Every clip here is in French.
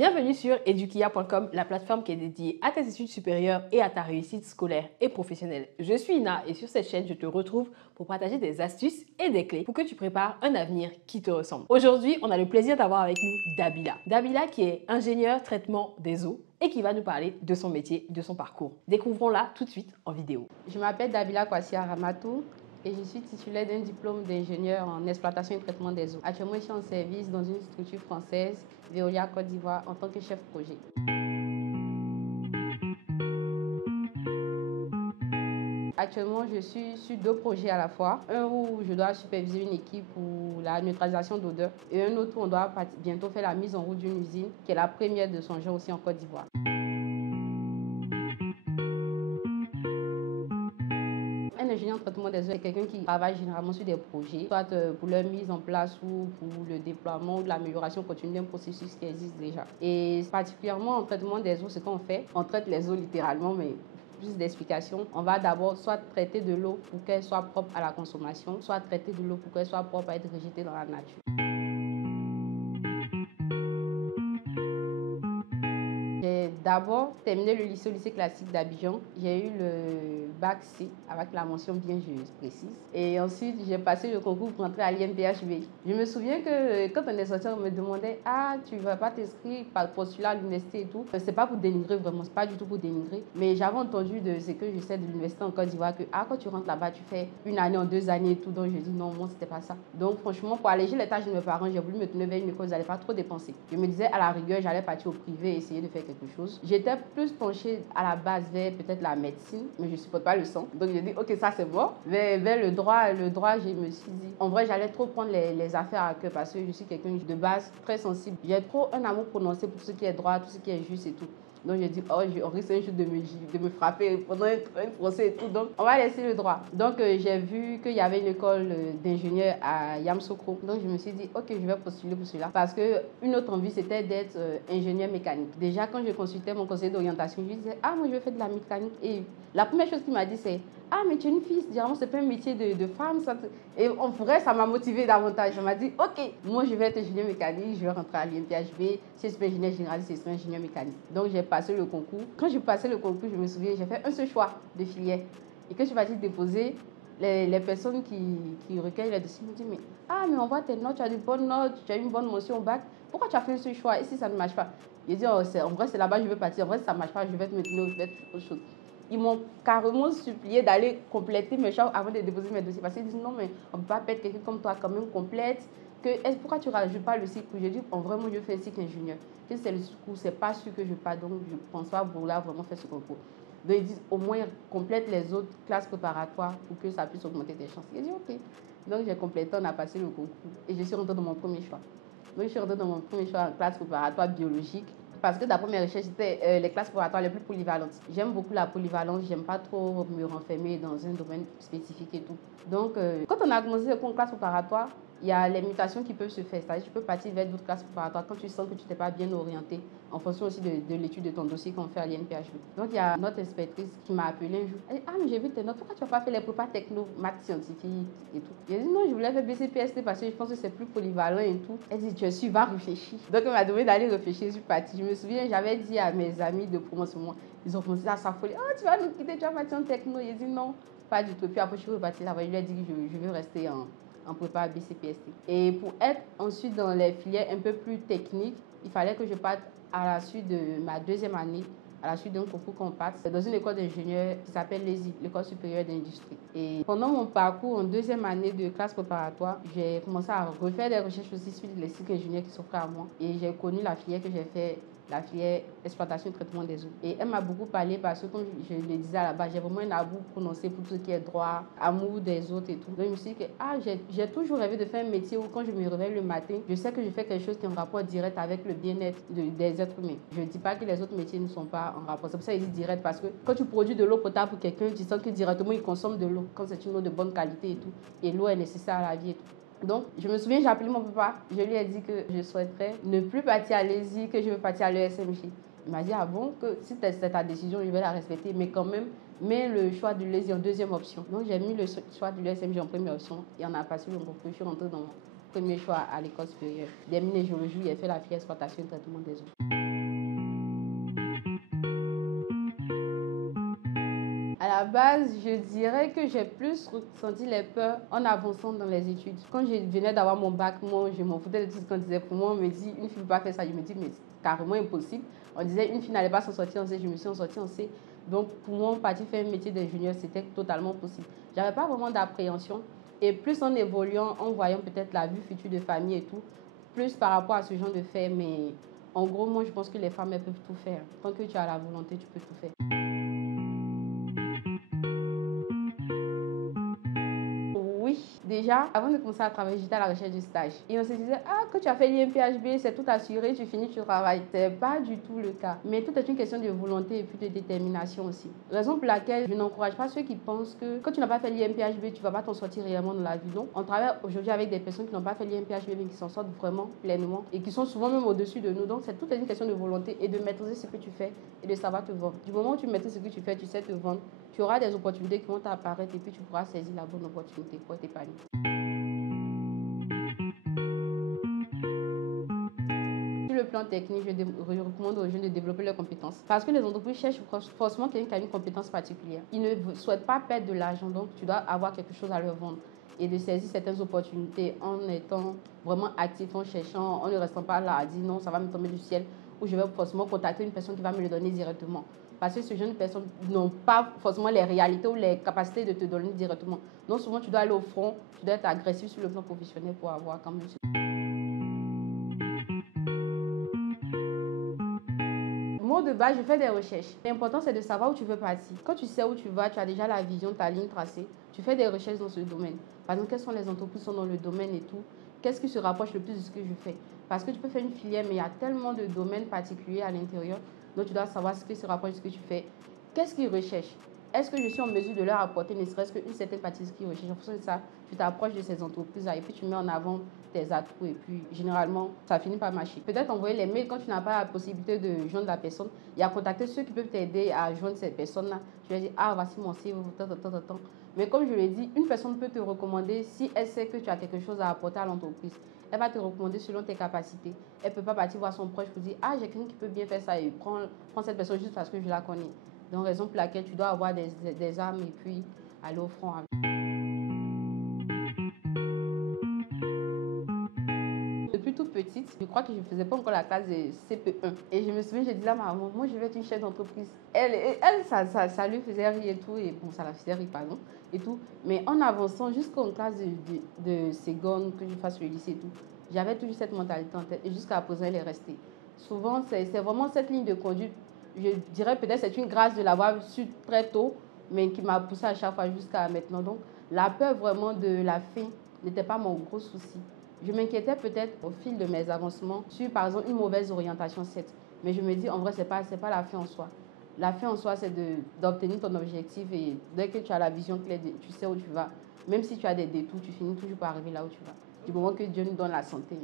Bienvenue sur edukia.com, la plateforme qui est dédiée à tes études supérieures et à ta réussite scolaire et professionnelle. Je suis Ina et sur cette chaîne, je te retrouve pour partager des astuces et des clés pour que tu prépares un avenir qui te ressemble. Aujourd'hui, on a le plaisir d'avoir avec nous Dabila. Dabila qui est ingénieur traitement des eaux et qui va nous parler de son métier, de son parcours. Découvrons-la tout de suite en vidéo. Je m'appelle Dabila Kwasi Aramatou et je suis titulaire d'un diplôme d'ingénieur en exploitation et traitement des eaux. Actuellement, je suis en service dans une structure française, Veolia Côte d'Ivoire, en tant que chef projet. Actuellement, je suis sur 2 projets à la fois. Un où je dois superviser une équipe pour la neutralisation d'odeurs et un autre où on doit bientôt faire la mise en route d'une usine qui est la première de son genre aussi en Côte d'Ivoire. Un ingénieur en traitement des eaux est quelqu'un qui travaille généralement sur des projets, soit pour leur mise en place ou pour le déploiement ou l'amélioration continue d'un processus qui existe déjà. Et particulièrement en traitement des eaux, ce qu'on fait, on traite les eaux littéralement, mais plus d'explications. On va d'abord soit traiter de l'eau pour qu'elle soit propre à la consommation, soit traiter de l'eau pour qu'elle soit propre à être rejetée dans la nature. J'ai d'abord terminé le lycée classique d'Abidjan. J'ai eu le bac C avec la mention bien, je précise. Et ensuite, j'ai passé le concours pour entrer à l'INPHB. Je me souviens que quand on est sorti, on me demandait « Ah, tu ne vas pas t'inscrire par postulat à l'université et tout ». C'est pas pour dénigrer vraiment, c'est pas du tout pour dénigrer. Mais j'avais entendu de ce que je sais de l'université en Côte d'Ivoire que quand tu rentres là-bas, tu fais une année en 2 années et tout. Donc je dis non, moi, c'était pas ça. Donc franchement, pour alléger les tâches de mes parents, j'ai voulu me tourner vers une école où j'allais pas trop dépenser. Je me disais à la rigueur, j'allais partir au privé et essayer de faire quelque chose. J'étais plus penchée à la base vers peut-être la médecine, mais je ne supporte pas le sang. Donc j'ai dit, ok, ça c'est bon. Vers le droit, je me suis dit, en vrai, j'allais trop prendre les affaires à cœur parce que je suis quelqu'un de base très sensible. J'ai trop un amour prononcé pour ce qui est droit, tout ce qui est juste et tout. Donc j'ai dit, oh, on risque un jour de me frapper pendant un procès et tout. Donc on va laisser le droit. Donc j'ai vu qu'il y avait une école d'ingénieur à Yamoussoukro. Donc je me suis dit, ok, je vais postuler pour cela. Parce qu'une autre envie, c'était d'être ingénieur mécanique. Déjà, quand je consultais mon conseiller d'orientation, je lui disais, ah, moi je vais faire de la mécanique. Et la première chose qu'il m'a dit, c'est, ah, mais tu es une fille, généralement, c'est pas un métier de femme. Ça, et en vrai, ça m'a motivée davantage. Je m'a dit, ok, moi je vais être ingénieur mécanique, je vais rentrer à l'INPHB. Si je suis ingénieur généraliste, je suis ingénieur mécanique. Donc j'ai passé le concours. Quand j'ai passé le concours, je me souviens, j'ai fait un seul choix de filière. Et quand je suis partie déposer, les personnes qui recueillent les dossiers me disent, mais on voit tes notes, tu as de bonnes notes, tu as une bonne mention au bac. Pourquoi tu as fait ce choix? Et si ça ne marche pas? Je dis, oh, en vrai, c'est là-bas que je veux partir. En vrai, si ça ne marche pas, je vais te mettre autre chose. Ils m'ont carrément supplié d'aller compléter mes choix avant de déposer mes dossiers. Parce qu'ils disent, non, mais on ne peut pas perdre quelqu'un comme toi, quand même complète. Pourquoi tu ne rajoutes pas le cycle? J'ai dit, en vrai, moi, je fais un cycle ingénieur. Si c'est le cours, c'est pas sûr que je pars, donc je ne pense pas vouloir vraiment faire ce concours. Donc ils disent, au moins, complète les autres classes préparatoires pour que ça puisse augmenter tes chances. J'ai dit, ok. Donc j'ai complété, on a passé le concours et je suis rentrée dans mon premier choix. Donc je suis rentrée dans mon premier choix en classe préparatoire biologique. Parce que d'après mes recherches, c'était les classes préparatoires les plus polyvalentes. J'aime beaucoup la polyvalence, j'aime pas trop me renfermer dans un domaine spécifique et tout. Donc, quand on a commencé le cours en classe préparatoire, il y a les mutations qui peuvent se faire. C'est-à-dire tu peux partir vers d'autres classes préparatoires quand tu sens que tu n'es pas bien orienté, en fonction aussi de l'étude de ton dossier qu'on fait à l'INPHB. Donc, il y a notre inspectrice qui m'a appelé un jour. Elle dit, ah, mais j'ai vu tes notes, pourquoi tu n'as pas fait les prépas techno, maths scientifiques et tout? J'ai dit, non, je voulais faire BCPST parce que je pense que c'est plus polyvalent et tout. Elle dit, tu suis, va réfléchir. Donc, elle m'a demandé d'aller réfléchir, je suis partie. Je me souviens, j'avais dit à mes amis de promotion, ils ont commencé à s'affoler. Oh, tu vas nous quitter, tu vas partir en techno. J'ai dit, non, pas du tout. Puis après, je suis repartie là-bas. Je lui ai dit que je veux rester en prépa BCPST. Et pour être ensuite dans les filières un peu plus techniques, il fallait que je parte à la suite de ma 2e année, à la suite d'un concours qu'on passe, dans une école d'ingénieurs qui s'appelle l'ESI, l'École supérieure d'industrie. Et pendant mon parcours en 2e année de classe préparatoire, j'ai commencé à refaire des recherches aussi sur les cycles ingénieurs qui s'offraient à moi. Et j'ai connu la filière que j'ai fait, la filière exploitation et traitement des eaux. Et elle m'a beaucoup parlé parce que, comme je le disais à la base, j'ai vraiment un amour prononcé pour tout ce qui est droit, amour des autres et tout. Donc je me suis dit que j'ai toujours rêvé de faire un métier où quand je me réveille le matin, je sais que je fais quelque chose qui est en rapport direct avec le bien-être des êtres humains. Je ne dis pas que les autres métiers ne sont pas en rapport. C'est pour ça qu'ils disent direct parce que quand tu produis de l'eau potable pour quelqu'un, tu sens que directement il consomme de l'eau quand c'est une eau de bonne qualité et tout. Et l'eau est nécessaire à la vie et tout. Donc, je me souviens, j'ai appelé mon papa. Je lui ai dit que je souhaiterais ne plus partir à l'ESI, que je veux partir à l'ESMJ. Il m'a dit, ah bon, que si c'est ta décision, je vais la respecter, mais quand même, mets le choix de l'ESI en 2e option. Donc, j'ai mis le choix de l'ESMJ en 1re option et on a passé le concours. Je suis rentrée dans mon premier choix à l'école supérieure des mines et géologie. J'ai fait la filière exploitation et traitement des eaux. base, je dirais que j'ai plus ressenti les peurs en avançant dans les études. Quand je venais d'avoir mon bac, moi, je m'en foutais de tout ce qu'on disait. Pour moi, on me dit, une fille ne peut pas faire ça. Je me dis, mais c'est carrément impossible. On disait, une fille n'allait pas s'en sortir en C. Je me suis en sortie en C. Donc, pour moi, partir faire un métier d'ingénieur, c'était totalement possible. J'avais pas vraiment d'appréhension. Et plus en évoluant, en voyant peut-être la vue future de famille et tout, plus par rapport à ce genre de fait. Mais en gros, moi, je pense que les femmes, elles peuvent tout faire. Tant que tu as la volonté, tu peux tout faire. Oui, déjà, avant de commencer à travailler, j'étais à la recherche de stage. Et on se disait, ah, que tu as fait l'IMPHB, c'est tout assuré, tu finis, tu travailles. C'est pas du tout le cas. Mais tout est une question de volonté et puis de détermination aussi. Raison pour laquelle je n'encourage pas ceux qui pensent que quand tu n'as pas fait l'IMPHB, tu vas pas t'en sortir réellement dans la vie. Non, on travaille aujourd'hui avec des personnes qui n'ont pas fait l'IMPHB, mais qui s'en sortent vraiment pleinement et qui sont souvent même au-dessus de nous. Donc, c'est toute une question de volonté et de maîtriser ce que tu fais et de savoir te vendre. Du moment où tu maîtrises ce que tu fais, tu sais te vendre. Tu auras des opportunités qui vont t'apparaître et puis tu pourras saisir la bonne opportunité pour t'épanouir. Sur le plan technique, je recommande aux jeunes de développer leurs compétences. Parce que les entreprises cherchent forcément quelqu'un qui a une compétence particulière. Ils ne souhaitent pas perdre de l'argent, donc tu dois avoir quelque chose à leur vendre. Et de saisir certaines opportunités en étant vraiment actif, en cherchant, en ne restant pas là à dire non, ça va me tomber du ciel, ou je vais forcément contacter une personne qui va me le donner directement. Parce que ce genre de personnes n'ont pas forcément les réalités ou les capacités de te donner directement. Donc souvent, tu dois aller au front, tu dois être agressif sur le plan professionnel pour avoir quand même... Mot de base, je fais des recherches. L'important, c'est de savoir où tu veux partir. Quand tu sais où tu vas, tu as déjà la vision, ta ligne tracée. Tu fais des recherches dans ce domaine. Par exemple, quelles sont les entreprises qui sont dans le domaine et tout. Qu'est-ce qui se rapproche le plus de ce que je fais? Parce que tu peux faire une filière, mais il y a tellement de domaines particuliers à l'intérieur. Donc, tu dois savoir ce qui se rapproche de ce que tu fais. Qu'est-ce qu'ils recherchent? Est-ce que je suis en mesure de leur apporter ne serait-ce qu'une certaine partie de ce qu'ils recherchent? En fonction de ça, tu t'approches de ces entreprises-là et puis tu mets en avant tes atouts et puis généralement, ça finit par marcher. Peut-être envoyer les mails quand tu n'as pas la possibilité de joindre la personne et à contacter ceux qui peuvent t'aider à joindre cette personne-là. Tu vas dire, ah, voici mon CV, tant. Mais comme je l'ai dit, une personne peut te recommander si elle sait que tu as quelque chose à apporter à l'entreprise. Elle va te recommander selon tes capacités. Elle ne peut pas partir voir son proche pour dire, ah, j'ai quelqu'un qui peut bien faire ça et prends cette personne juste parce que je la connais. Donc, raison pour laquelle tu dois avoir des armes et puis aller au front avec. Depuis toute petite, je crois que je ne faisais pas encore la classe de CP1. Et je me souviens, je disais à ma maman, moi je vais être une chef d'entreprise. Elle ça lui faisait rire et tout, et bon, ça la faisait rire, pardon, et tout. Mais en avançant jusqu'en classe de seconde, que je fasse le lycée et tout, j'avais toujours cette mentalité en tête, et jusqu'à présent, elle est restée. Souvent, c'est vraiment cette ligne de conduite, je dirais peut-être c'est une grâce de l'avoir su très tôt, mais qui m'a poussée à chaque fois jusqu'à maintenant. Donc, la peur vraiment de la fin n'était pas mon gros souci. Je m'inquiétais peut-être au fil de mes avancements sur, par exemple, une mauvaise orientation, certes. Mais je me dis, en vrai, ce n'est pas la fin en soi. La fin en soi, c'est d'obtenir ton objectif et dès que tu as la vision claire, tu sais où tu vas. Même si tu as des détours, tu finis toujours par arriver là où tu vas. Du moment que Dieu nous donne la santé.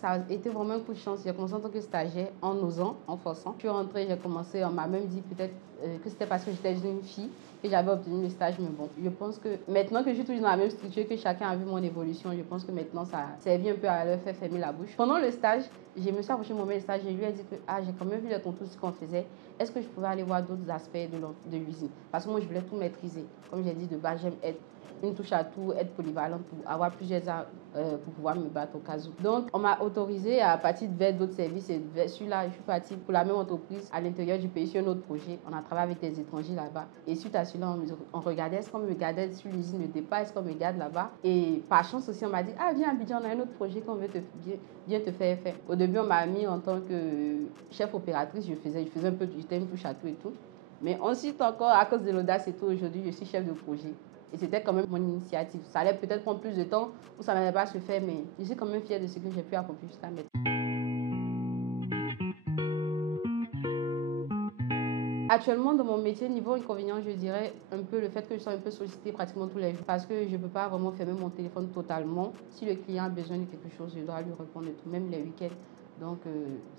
Ça a été vraiment un coup de chance. J'ai commencé en tant que stagiaire en osant, en forçant. Je suis rentrée, j'ai commencé, on m'a même dit peut-être que c'était parce que j'étais une fille que j'avais obtenu le stage. Mais bon, je pense que maintenant que je suis toujours dans la même structure, que chacun a vu mon évolution, je pense que maintenant ça servi un peu à leur faire fermer la bouche. Pendant le stage, je me suis approchée de mon maître de stage et je lui ai dit que j'ai quand même vu les contours de ce qu'on faisait. Est-ce que je pouvais aller voir d'autres aspects de l'usine? Parce que moi, je voulais tout maîtriser. Comme j'ai dit de base, j'aime être une touche à tout, être polyvalente pour avoir plusieurs armes pour pouvoir me battre au cas où. Donc, on m'a autorisé à partir vers d'autres services et celui-là, je suis partie pour la même entreprise à l'intérieur du pays sur un autre projet. On a travaillé avec des étrangers là-bas. Et suite à celui-là, on regardait, est-ce qu'on me gardait sur l'usine de départ, est-ce qu'on me garde là-bas? Et par chance aussi, on m'a dit, ah, viens à Abidjan, on a un autre projet qu'on veut bien te faire faire. Au début, on m'a mis en tant que chef opératrice, je faisais un peu, j'étais une touche à tout et tout. Mais ensuite encore, à cause de l'audace et tout, aujourd'hui, je suis chef de projet. Et c'était quand même mon initiative. Ça allait peut-être prendre plus de temps ou ça n'allait pas se faire, mais je suis quand même fière de ce que j'ai pu accomplir jusqu'à maintenant. Actuellement, dans mon métier, niveau inconvénient, je dirais un peu le fait que je sois un peu sollicitée pratiquement tous les jours parce que je ne peux pas vraiment fermer mon téléphone totalement. Si le client a besoin de quelque chose, je dois lui répondre tout, même les week-ends. Donc,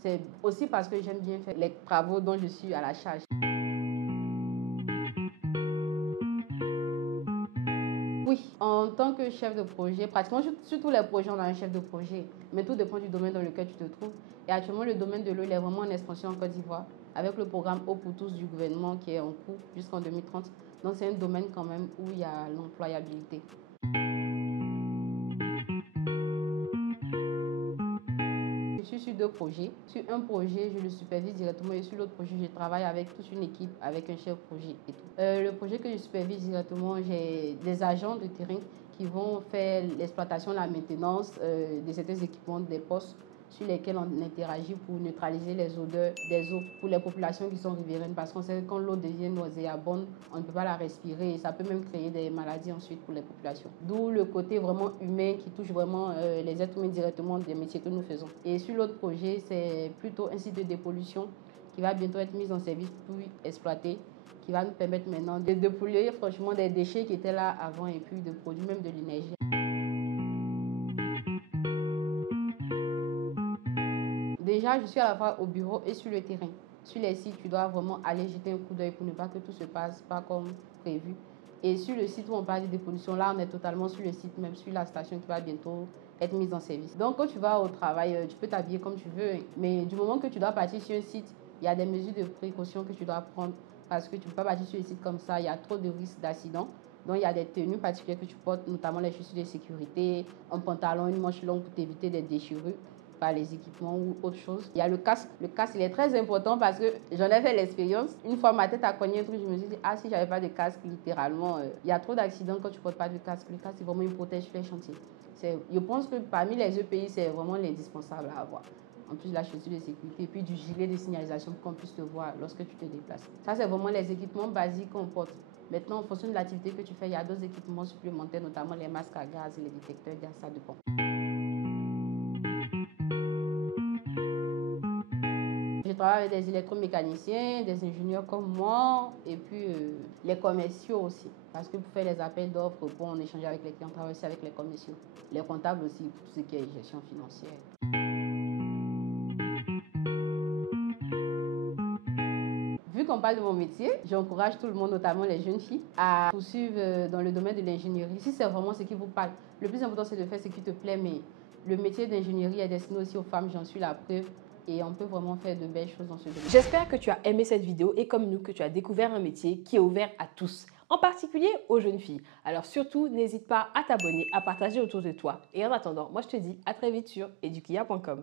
c'est aussi parce que j'aime bien faire les travaux dont je suis à la charge. Oui, en tant que chef de projet, pratiquement sur tous les projets, on a un chef de projet, mais tout dépend du domaine dans lequel tu te trouves. Et actuellement, le domaine de l'eau, il est vraiment en expansion en Côte d'Ivoire, avec le programme Eau pour tous du gouvernement qui est en cours jusqu'en 2030. Donc, c'est un domaine quand même où il y a l'employabilité. Je suis sur deux projets. Sur un projet, je le supervise directement et sur l'autre projet, je travaille avec toute une équipe, avec un chef projet et tout. Le projet que je supervise directement, j'ai des agents de terrain qui vont faire l'exploitation, la maintenance de certains équipements, des postes sur lesquels on interagit pour neutraliser les odeurs des eaux pour les populations qui sont riveraines parce qu'on sait que quand l'eau devient nauséabonde, on ne peut pas la respirer et ça peut même créer des maladies ensuite pour les populations. D'où le côté vraiment humain qui touche vraiment les êtres humains directement des métiers que nous faisons. Et sur l'autre projet, c'est plutôt un site de dépollution qui va bientôt être mis en service puis exploité, qui va nous permettre maintenant de dépolluer franchement des déchets qui étaient là avant et puis de produire même de l'énergie. Déjà, je suis à la fois au bureau et sur le terrain. Sur les sites, tu dois vraiment aller jeter un coup d'œil pour ne pas que tout se passe pas comme prévu. Et sur le site où on parle de dépollution, là, on est totalement sur le site, même sur la station qui va bientôt être mise en service. Donc, quand tu vas au travail, tu peux t'habiller comme tu veux, mais du moment que tu dois partir sur un site, il y a des mesures de précaution que tu dois prendre parce que tu ne peux pas partir sur le site comme ça, il y a trop de risques d'accident. Donc, il y a des tenues particulières que tu portes, notamment les chaussures de sécurité, un pantalon, une manche longue pour t'éviter des déchirures par les équipements ou autre chose. Il y a le casque. Le casque, il est très important parce que j'en ai fait l'expérience. Une fois, ma tête a cogné un truc, je me suis dit, ah, si j'avais pas de casque, littéralement, il y a trop d'accidents quand tu portes pas de casque. Le casque, c'est vraiment une protège sur les chantiers. Je pense que parmi les EPI, c'est vraiment l'indispensable à avoir. En plus, la chaussure de sécurité et puis du gilet de signalisation pour qu'on puisse te voir lorsque tu te déplaces. Ça, c'est vraiment les équipements basiques qu'on porte. Maintenant, en fonction de l'activité que tu fais, il y a d'autres équipements supplémentaires, notamment les masques à gaz et les détecteurs de gaz, ça dépend. Je travaille avec des électromécaniciens, des ingénieurs comme moi et puis les commerciaux aussi. Parce que pour faire les appels d'offres, pour en échanger avec les clients, on travaille aussi avec les commerciaux. Les comptables aussi, pour tout ce qui est gestion financière. Vu qu'on parle de mon métier, j'encourage tout le monde, notamment les jeunes filles, à poursuivre dans le domaine de l'ingénierie. Si c'est vraiment ce qui vous parle, le plus important c'est de faire ce qui te plaît, mais le métier d'ingénierie est destiné aussi aux femmes, j'en suis la preuve. Et on peut vraiment faire de belles choses dans ce domaine. J'espère que tu as aimé cette vidéo et comme nous, que tu as découvert un métier qui est ouvert à tous, en particulier aux jeunes filles. Alors surtout, n'hésite pas à t'abonner, à partager autour de toi. Et en attendant, moi je te dis à très vite sur edukia.com.